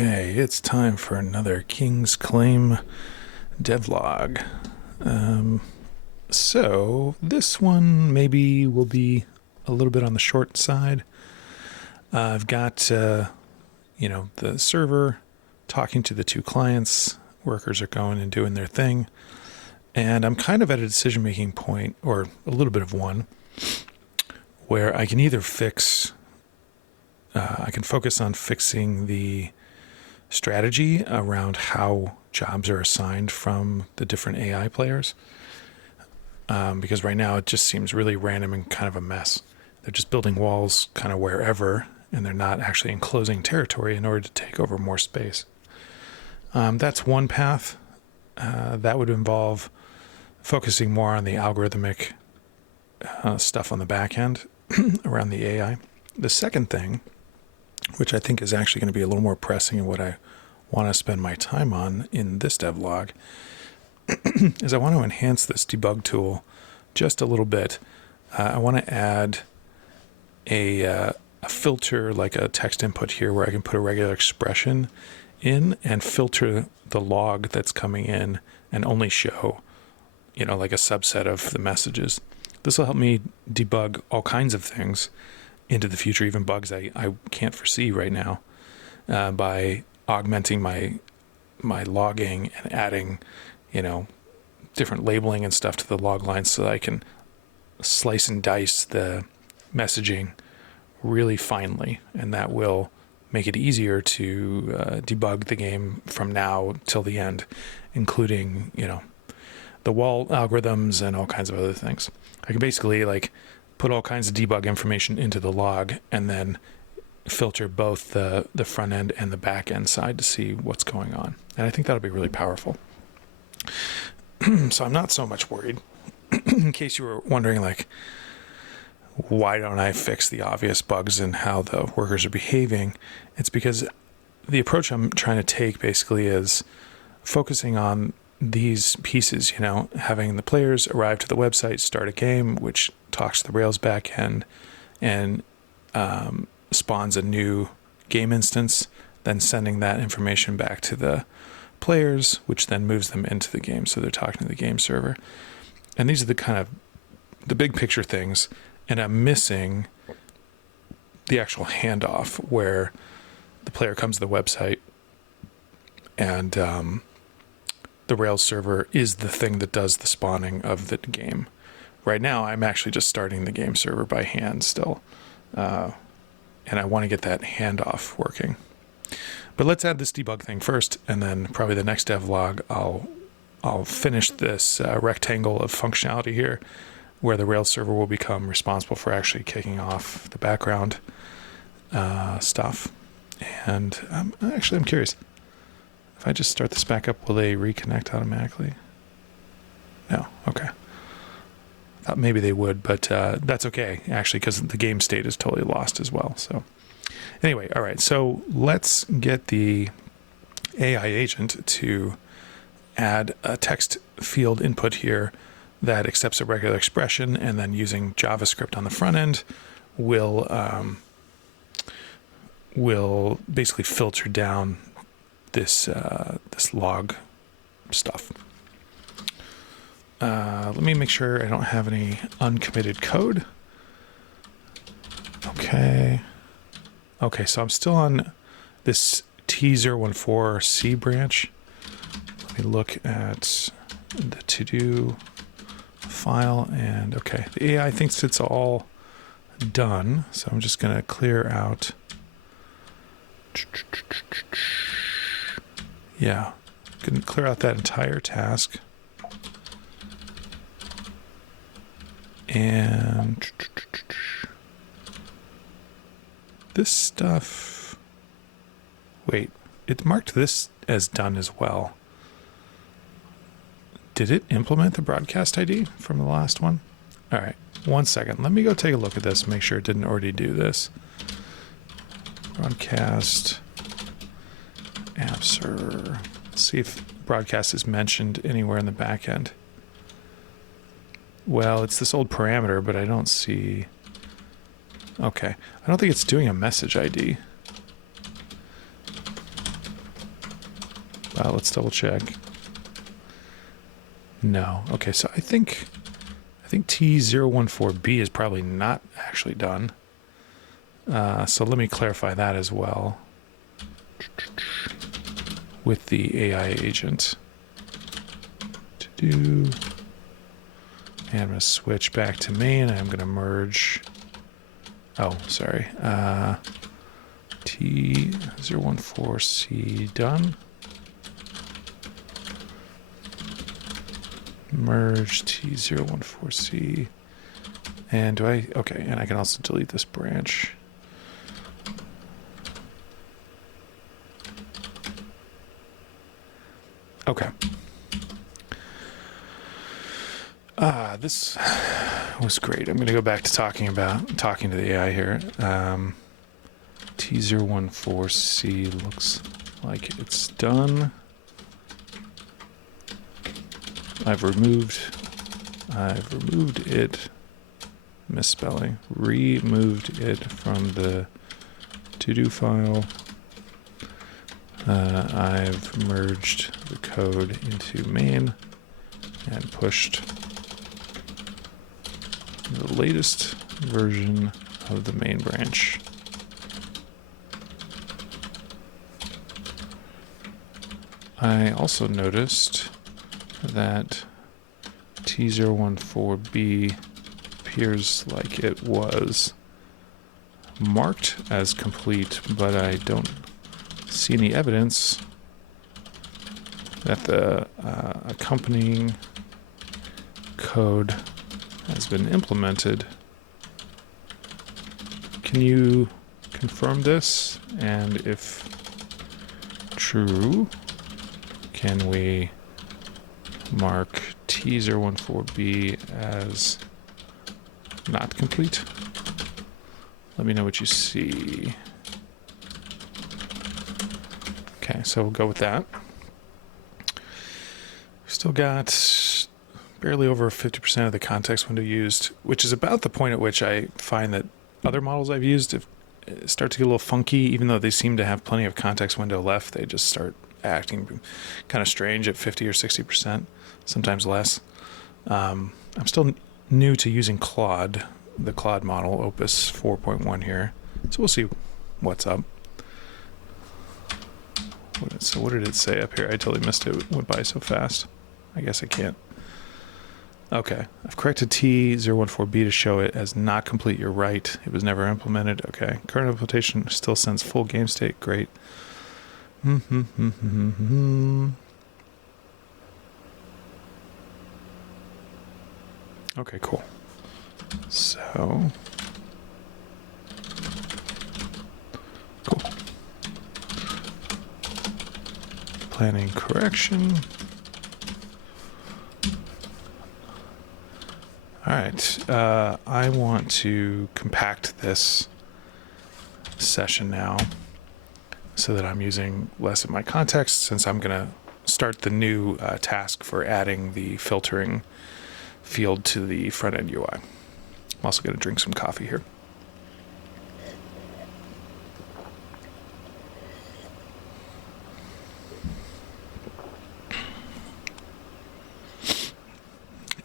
Okay, it's time for another King's Claim devlog. So this one maybe will be a little bit on the short side. I've got, the server talking to the two clients. Workers are going and doing their thing. And I'm kind of at a decision-making point, or a little bit of one, where I can either I can focus on fixing the strategy around how jobs are assigned from the different AI players. Because right now it just seems really random and kind of a mess. They're just building walls kind of wherever, and they're not actually enclosing territory in order to take over more space. That's one path. That would involve focusing more on the algorithmic stuff on the back end around the AI. The second thing, which I think is actually going to be a little more pressing and what I want to spend my time on in this devlog, is I want to enhance this debug tool just a little bit. I want to add a filter, like a text input here, where I can put a regular expression in and filter the log that's coming in and only show, like a subset of the messages. This will help me debug all kinds of things into the future, even bugs I can't foresee right now, by augmenting my logging and adding, different labeling and stuff to the log lines so that I can slice and dice the messaging really finely, and that will make it easier to debug the game from now till the end, including, the wall algorithms and all kinds of other things. I can basically put all kinds of debug information into the log and then filter both the front end and the back end side to see what's going on. And I think that'll be really powerful. So I'm not so much worried. In case you were wondering, why don't I fix the obvious bugs in how the workers are behaving? It's because the approach I'm trying to take basically is focusing on these pieces, having the players arrive to the website, start a game, which talks to the Rails backend and spawns a new game instance, then sending that information back to the players, which then moves them into the game. So they're talking to the game server. And these are the kind of the big picture things. And I'm missing the actual handoff where the player comes to the website and the Rails server is the thing that does the spawning of the game. Right now, I'm actually just starting the game server by hand still. And I want to get that handoff working. But let's add this debug thing first, and then probably the next devlog, I'll finish this rectangle of functionality here, where the Rails server will become responsible for actually kicking off the background stuff. And I'm curious. If I just start this back up, will they reconnect automatically? No. Okay. Thought maybe they would, but that's okay, actually, because the game state is totally lost as well. So anyway, all right. So let's get the AI agent to add a text field input here that accepts a regular expression, and then using JavaScript on the front end will basically filter down this log stuff. Let me make sure I don't have any uncommitted code. Okay, so I'm still on this T014C branch. Let me look at the to-do file, and okay, the AI thinks it's all done, so I'm just going to clear out. Yeah, going to clear out that entire task. And this stuff, wait, it marked this as done as well. Did it implement the broadcast ID from the last one? All right, 1 second. Let me go take a look at this, make sure it didn't already do this. Broadcast app server. Let's see if broadcast is mentioned anywhere in the back end. Well, it's this old parameter, but I don't see. Okay, I don't think it's doing a message ID. Let's double check. No. Okay, so I think T014B is probably not actually done. So let me clarify that as well with the AI agent. To do, and I'm going to switch back to main. I'm going to merge. Oh, sorry. T014C done. Merge T014C. And do I? Okay, and I can also delete this branch. Okay. This was great. I'm going to go back to talking to the AI here. T014C looks like it's done. I've removed it. Misspelling. Removed it from the to-do file. I've merged the code into main and pushed the latest version of the main branch. I also noticed that T014B appears like it was marked as complete, but I don't see any evidence that the accompanying code has been implemented. Can you confirm this? And if true, can we mark T014B as not complete? Let me know what you see. Okay, so we'll go with that. Still got barely over 50% of the context window used, which is about the point at which I find that other models I've used start to get a little funky. Even though they seem to have plenty of context window left, they just start acting kind of strange at 50 or 60%, sometimes less. I'm still new to using Claude, the Claude model, Opus 4.1 here, so we'll see what's up. So what did it say up here? I totally missed it. It went by so fast. I guess I can't. Okay, I've corrected T014B to show it as not complete. You're right. It was never implemented. Okay, current implementation still sends full game state. Great. Okay, cool. So, cool. Planning correction. All right, I want to compact this session now so that I'm using less of my context, since I'm going to start the new task for adding the filtering field to the front-end UI. I'm also going to drink some coffee here.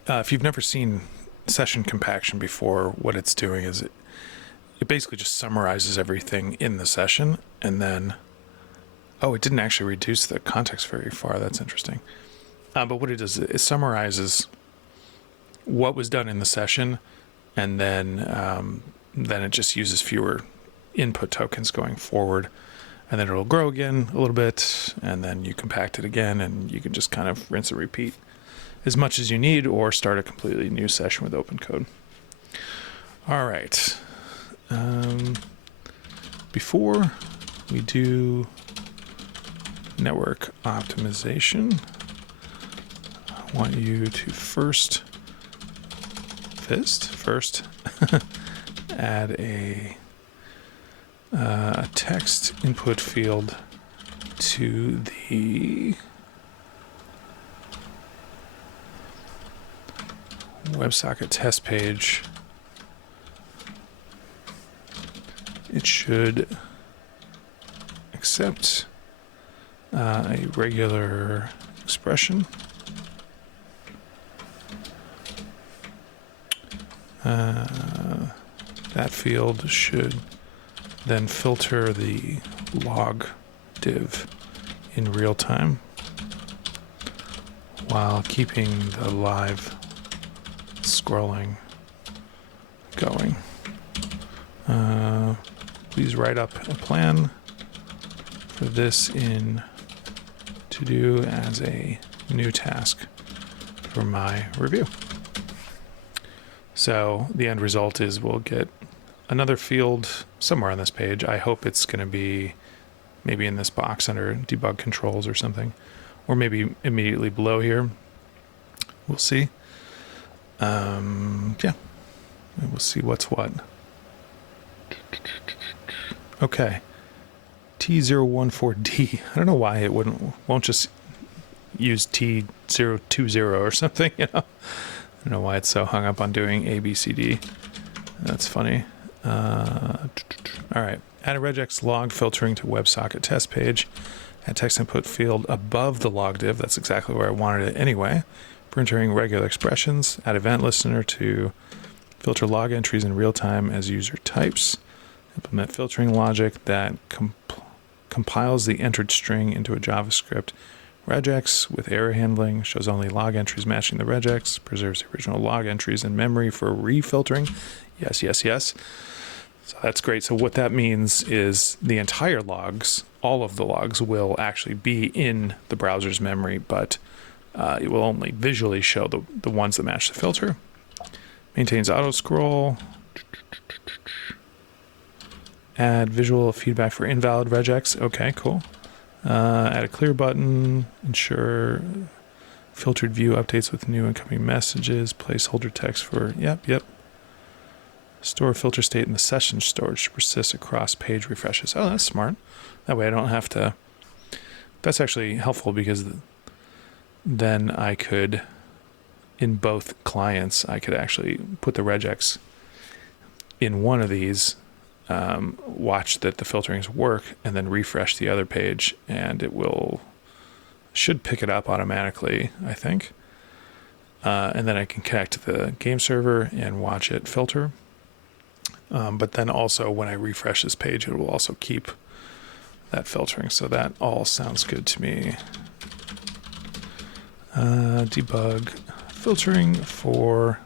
If you've never seen session compaction before, what it's doing is it basically just summarizes everything in the session, and then, oh, it didn't actually reduce the context very far. That's interesting. But what it does, it summarizes what was done in the session, and then it just uses fewer input tokens going forward, and then it'll grow again a little bit, and then you compact it again, and you can just kind of rinse and repeat as much as you need, or start a completely new session with open code. All right. Before we do network optimization, I want you to first add a text input field to the WebSocket test page. It should accept a regular expression. That field should then filter the log div in real time while keeping the live scrolling going. Please write up a plan for this in to do as a new task for my review. So the end result is we'll get another field somewhere on this page. I hope it's going to be maybe in this box under debug controls or something, or maybe immediately below here. We'll see. Yeah, we'll see what's what. Okay, T014D. I don't know why it won't just use T020 or something. You know, I don't know why it's so hung up on doing A, B, C, D. That's funny. All right, add a regex log filtering to WebSocket test page. Add text input field above the log div. That's exactly where I wanted it anyway. For entering regular expressions. Add event listener to filter log entries in real time as user types. Implement filtering logic that compiles the entered string into a JavaScript regex with error handling, shows only log entries matching the regex, preserves the original log entries in memory for refiltering. Yes, yes, yes. So that's great. So what that means is the entire logs, all of the logs, will actually be in the browser's memory, but it will only visually show the ones that match the filter. Maintains auto scroll. Add visual feedback for invalid regex. Okay, cool. Add a clear button. Ensure filtered view updates with new incoming messages. Placeholder text for, yep. Store filter state in the session storage to persist across page refreshes. Oh, that's smart. That way I don't have to... That's actually helpful because then I could, in both clients, I could actually put the regex in one of these, watch that the filterings work, and then refresh the other page, and it should pick it up automatically, I think. And then I can connect to the game server and watch it filter. But then also when I refresh this page, it will also keep that filtering. So that all sounds good to me. Debug filtering for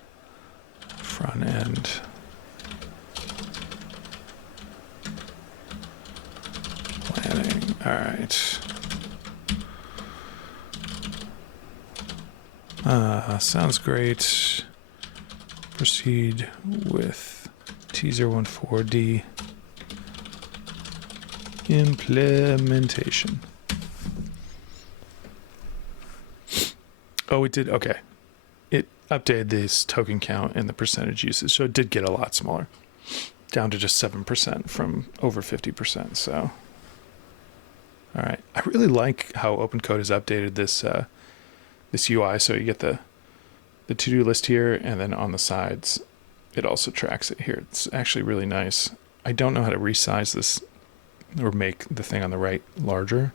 front end. Planning. All right. Sounds great. Proceed with T014D implementation. Oh, it did. Okay. It updated this token count and the percentage usage. So it did get a lot smaller, down to just 7% from over 50%. So, all right. I really like how OpenCode has updated this, this UI. So you get the to-do list here, and then on the sides, it also tracks it here. It's actually really nice. I don't know how to resize this or make the thing on the right larger.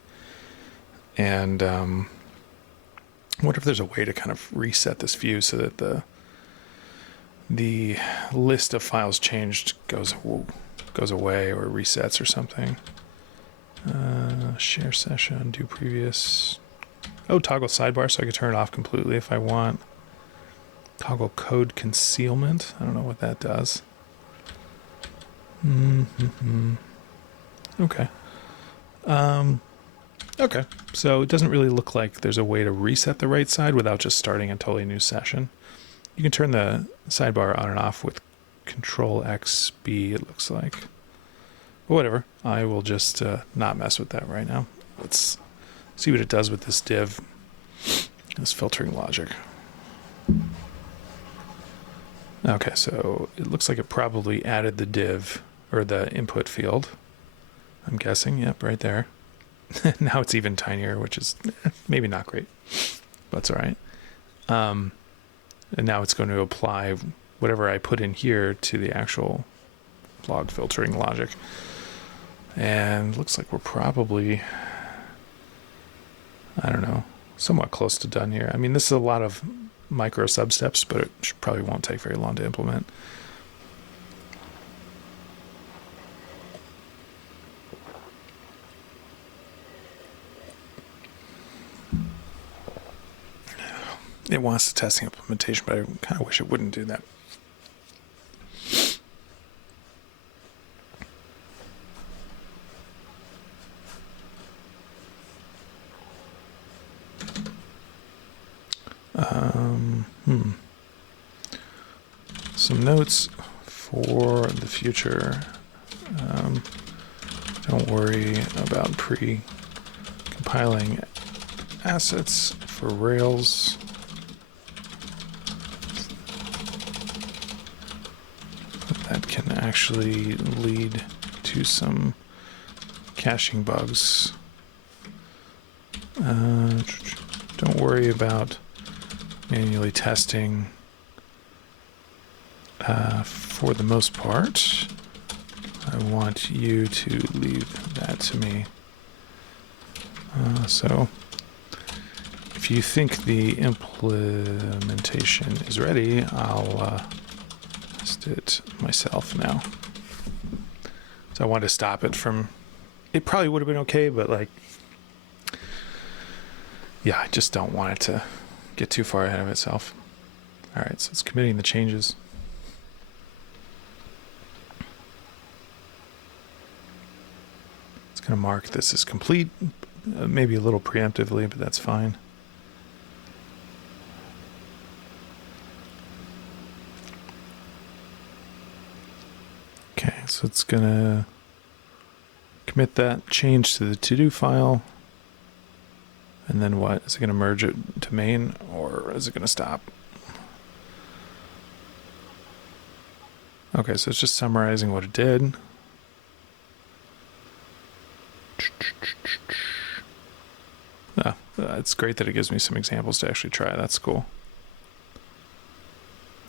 And, I wonder if there's a way to kind of reset this view so that the list of files changed goes away or resets or something. Share session, do previous. Oh, toggle sidebar so I could turn it off completely if I want. Toggle code concealment. I don't know what that does. Okay. Okay, so it doesn't really look like there's a way to reset the right side without just starting a totally new session. You can turn the sidebar on and off with Control X B, it looks like. But whatever, I will just not mess with that right now. Let's see what it does with this div, this filtering logic. Okay, so it looks like it probably added the div, or the input field. I'm guessing, yep, right there. Now it's even tinier, which is maybe not great, but it's all right. And now it's going to apply whatever I put in here to the actual log filtering logic. And looks like we're probably I don't know, somewhat close to done here. I mean, this is a lot of micro sub-steps, but it probably won't take very long to implement. It wants the testing implementation, but I kind of wish it wouldn't do that. Some notes for the future. Don't worry about pre-compiling assets for Rails. That can actually lead to some caching bugs. Don't worry about manually testing. For the most part, I want you to leave that to me. So if you think the implementation is ready, I'll test it myself now. So I wanted to stop it from, it probably would have been okay, but like, yeah, I just don't want it to get too far ahead of itself. All right, so it's committing the changes. Going to mark this as complete, maybe a little preemptively, but that's fine. Okay, so it's going to commit that change to the to-do file. And then what? Is it going to merge it to main, or is it going to stop? Okay, so it's just summarizing what it did. It's great that it gives me some examples to actually try. That's cool.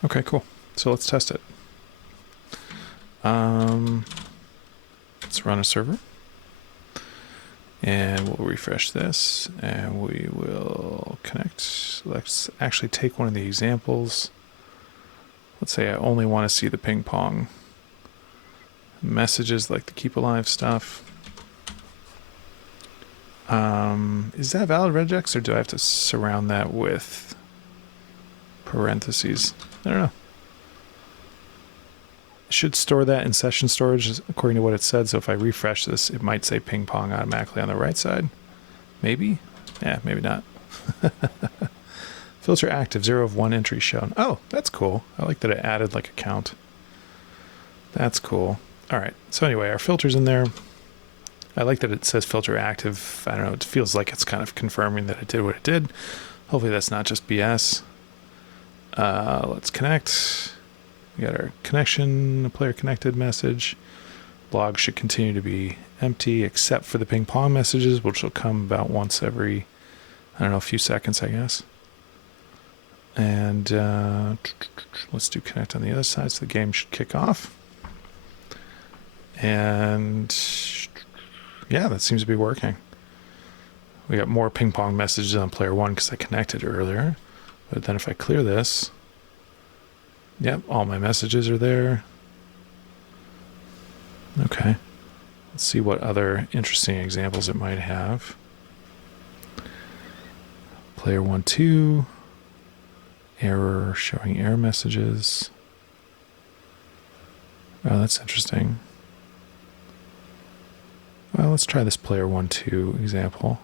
Okay, cool. So let's test it. Let's run a server. And we'll refresh this. And we will connect. Let's actually take one of the examples. Let's say I only want to see the ping pong messages, like the keep alive stuff. Is that valid regex, or do I have to surround that with parentheses? I don't know. I should store that in session storage according to what it said. So if I refresh this, it might say ping pong automatically on the right side. Maybe? Yeah, maybe not. Filter active, 0 of 1 entry shown. Oh, that's cool. I like that it added like a count. That's cool. All right. So anyway, our filter's in there. I like that it says filter active. I don't know. It feels like it's kind of confirming that it did what it did. Hopefully that's not just BS. Let's connect. We got our connection, player connected message. Log should continue to be empty except for the ping pong messages, which will come about once every, I don't know, a few seconds, I guess. And let's do connect on the other side so the game should kick off. And yeah, that seems to be working. We got more ping pong messages on player 1 because I connected earlier. But then if I clear this, yep, all my messages are there. Okay. Let's see what other interesting examples it might have. Player 1, 2. Error, showing error messages. Oh, that's interesting. Well, let's try this player 1, 2 example.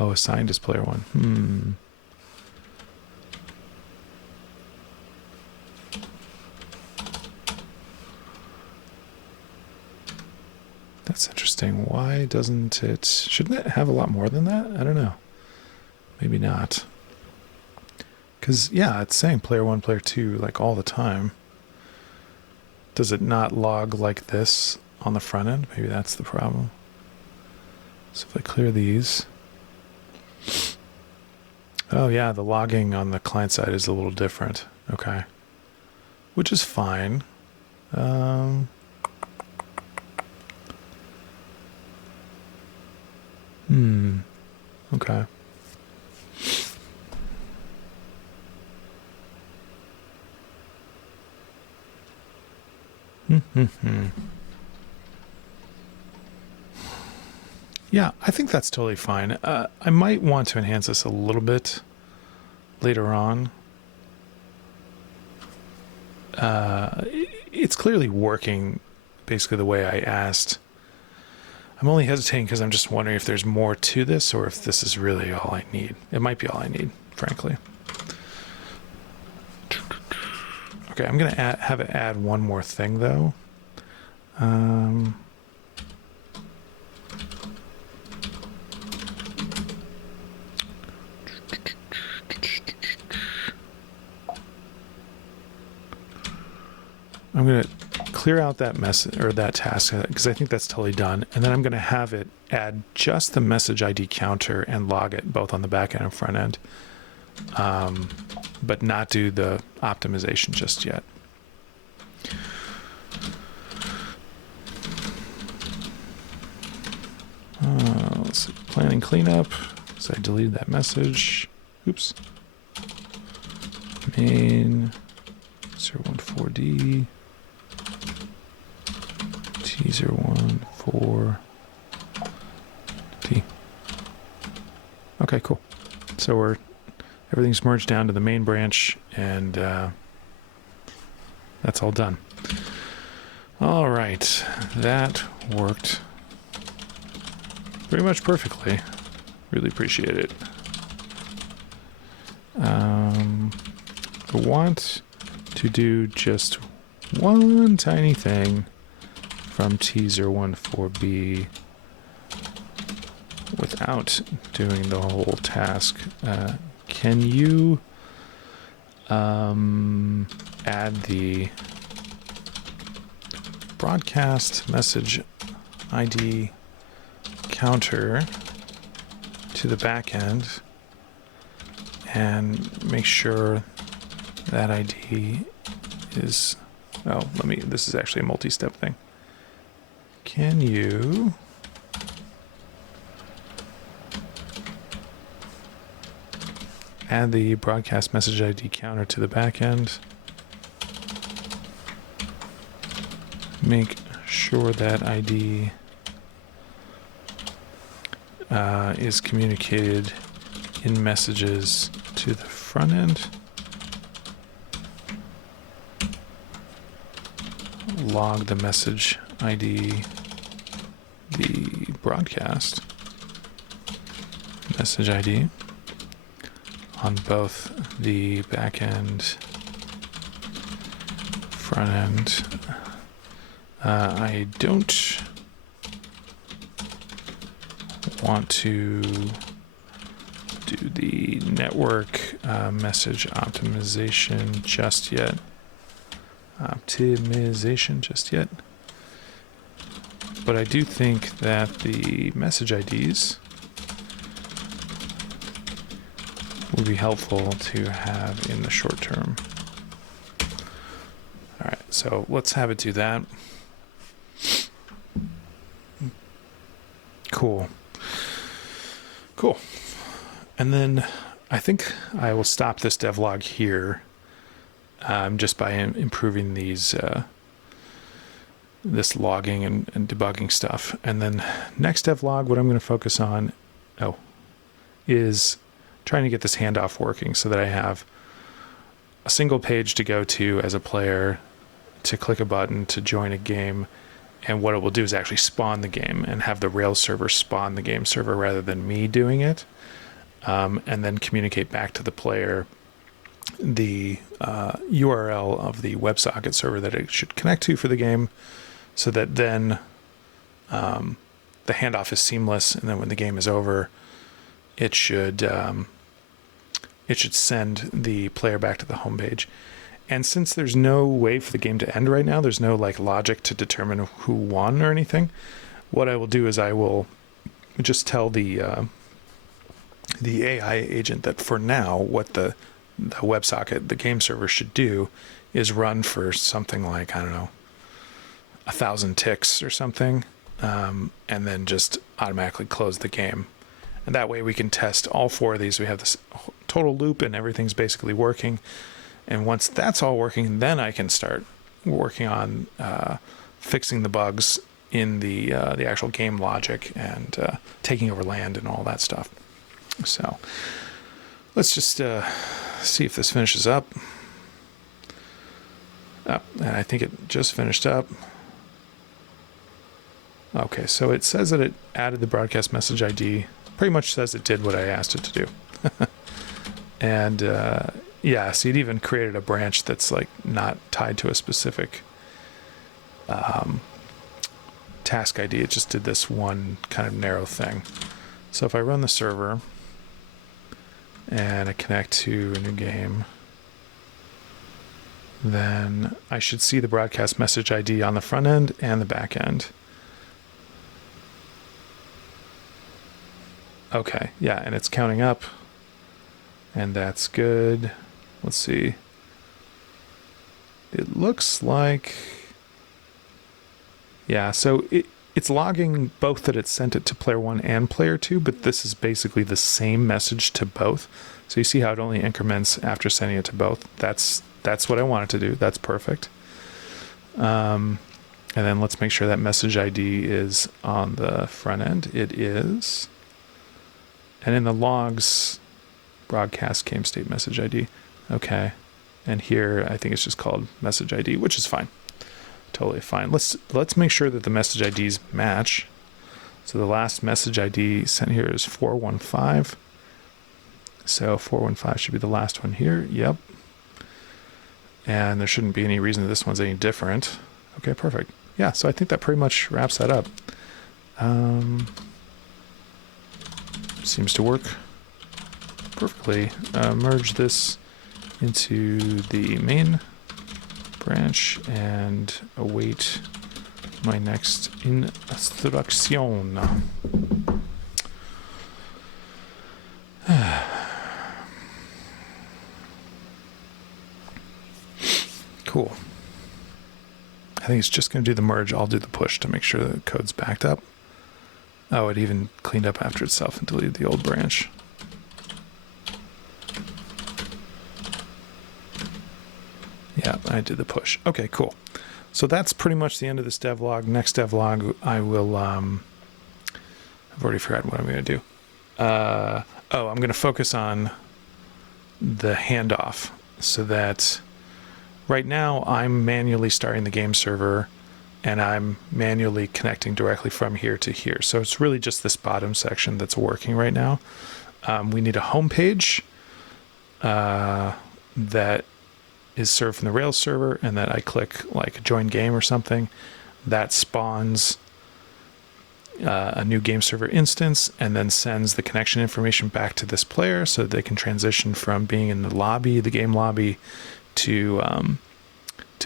Oh, assigned as player 1. That's interesting. Why doesn't it... Shouldn't it have a lot more than that? I don't know. Maybe not. Because, yeah, it's saying player 1, player 2, like, all the time. Does it not log like this on the front end? Maybe that's the problem. So if I clear these... Oh, yeah, the logging on the client side is a little different. Okay. Which is fine. Okay. Yeah, I think that's totally fine. I might want to enhance this a little bit later on. It's clearly working basically the way I asked. I'm only hesitating because I'm just wondering if there's more to this or if this is really all I need. It might be all I need, frankly. Okay, I'm going to have it add one more thing, though. I'm going to clear out that message or that task because I think that's totally done. And then I'm going to have it add just the message ID counter and log it both on the back end and front end, but not do the optimization just yet. Let's see, planning cleanup. So I deleted that message. Oops. Main 014D. T014D. Okay, cool. So everything's merged down to the main branch, and that's all done. All right, that worked pretty much perfectly. Really appreciate it. I want to do just one tiny thing from T014B without doing the whole task. Can you add the broadcast message ID counter to the back end and make sure that ID is, this is actually a multi-step thing. Can you add the broadcast message ID counter to the back end? Make sure that ID is communicated in messages to the front end. Log the message ID, the broadcast message ID on both the back end, front end. I don't want to do the network message optimization just yet. But I do think that the message IDs would be helpful to have in the short term. All right, so let's have it do that. Cool. And then I think I will stop this devlog here, just by improving these this logging and debugging stuff. And then next devlog, what I'm going to focus on is trying to get this handoff working so that I have a single page to go to as a player to click a button to join a game. And what it will do is actually spawn the game and have the Rails server spawn the game server rather than me doing it. And then communicate back to the player the URL of the WebSocket server that it should connect to for the game, so that then the handoff is seamless, and then when the game is over, it should send the player back to the home page. And since there's no way for the game to end right now, there's no logic to determine who won or anything, what I will do is I will just tell the AI agent that for now, what the WebSocket, the game server, should do is run for something like, I don't know, 1,000 ticks or something, and then just automatically close the game. And that way we can test all 4 of these. We have this total loop and everything's basically working. And once that's all working, then I can start working on fixing the bugs in the actual game logic and taking over land and all that stuff. So let's just see if this finishes up. Oh, and I think it just finished up. Okay, so it says that it added the broadcast message ID. Pretty much says it did what I asked it to do. And yeah, so it even created a branch that's like not tied to a specific task ID. It just did this one kind of narrow thing. So if I run the server and I connect to a new game, then I should see the broadcast message ID on the front end and the back end. Okay, yeah, and it's counting up, and that's good. Let's see. It looks like, yeah, so it's logging both that it sent it to player 1 and player 2, but this is basically the same message to both. So you see how it only increments after sending it to both. That's what I want it to do. That's perfect. And then let's make sure that message ID is on the front end. It is. And in the logs, broadcast game state message ID. Okay. And here, I think it's just called message ID, which is fine. Totally fine. Let's make sure that the message IDs match. So the last message ID sent here is 415. So 415 should be the last one here. Yep. And there shouldn't be any reason that this one's any different. Okay, perfect. Yeah, so I think that pretty much wraps that up. Seems to work perfectly. Merge this into the main branch and await my next instruction. Cool. I think it's just going to do the merge. I'll do the push to make sure the code's backed up. Oh, it even cleaned up after itself and deleted the old branch. Yeah, I did the push. Okay, cool. So that's pretty much the end of this devlog. Next devlog, I will, I've already forgotten what I'm going to do. I'm going to focus on the handoff so that right now I'm manually starting the game server and I'm manually connecting directly from here to here. So it's really just this bottom section that's working right now. We need a home page that is served from the Rails server, and that I click like join game or something. That spawns a new game server instance and then sends the connection information back to this player so that they can transition from being in the lobby, the game lobby, to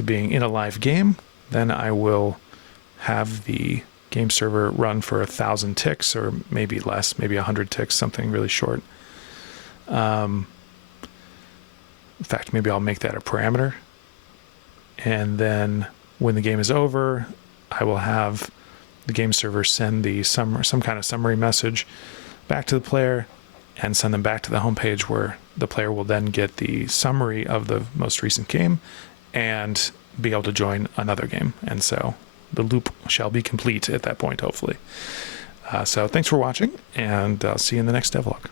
being in a live game. Then I will have the game server run for 1,000 ticks, or maybe less, maybe 100 ticks, something really short. In fact, maybe I'll make that a parameter. And then when the game is over, I will have the game server send the some kind of summary message back to the player and send them back to the home page, where the player will then get the summary of the most recent game and be able to join another game. And so the loop shall be complete at that point, hopefully. So thanks for watching, and I'll see you in the next devlog.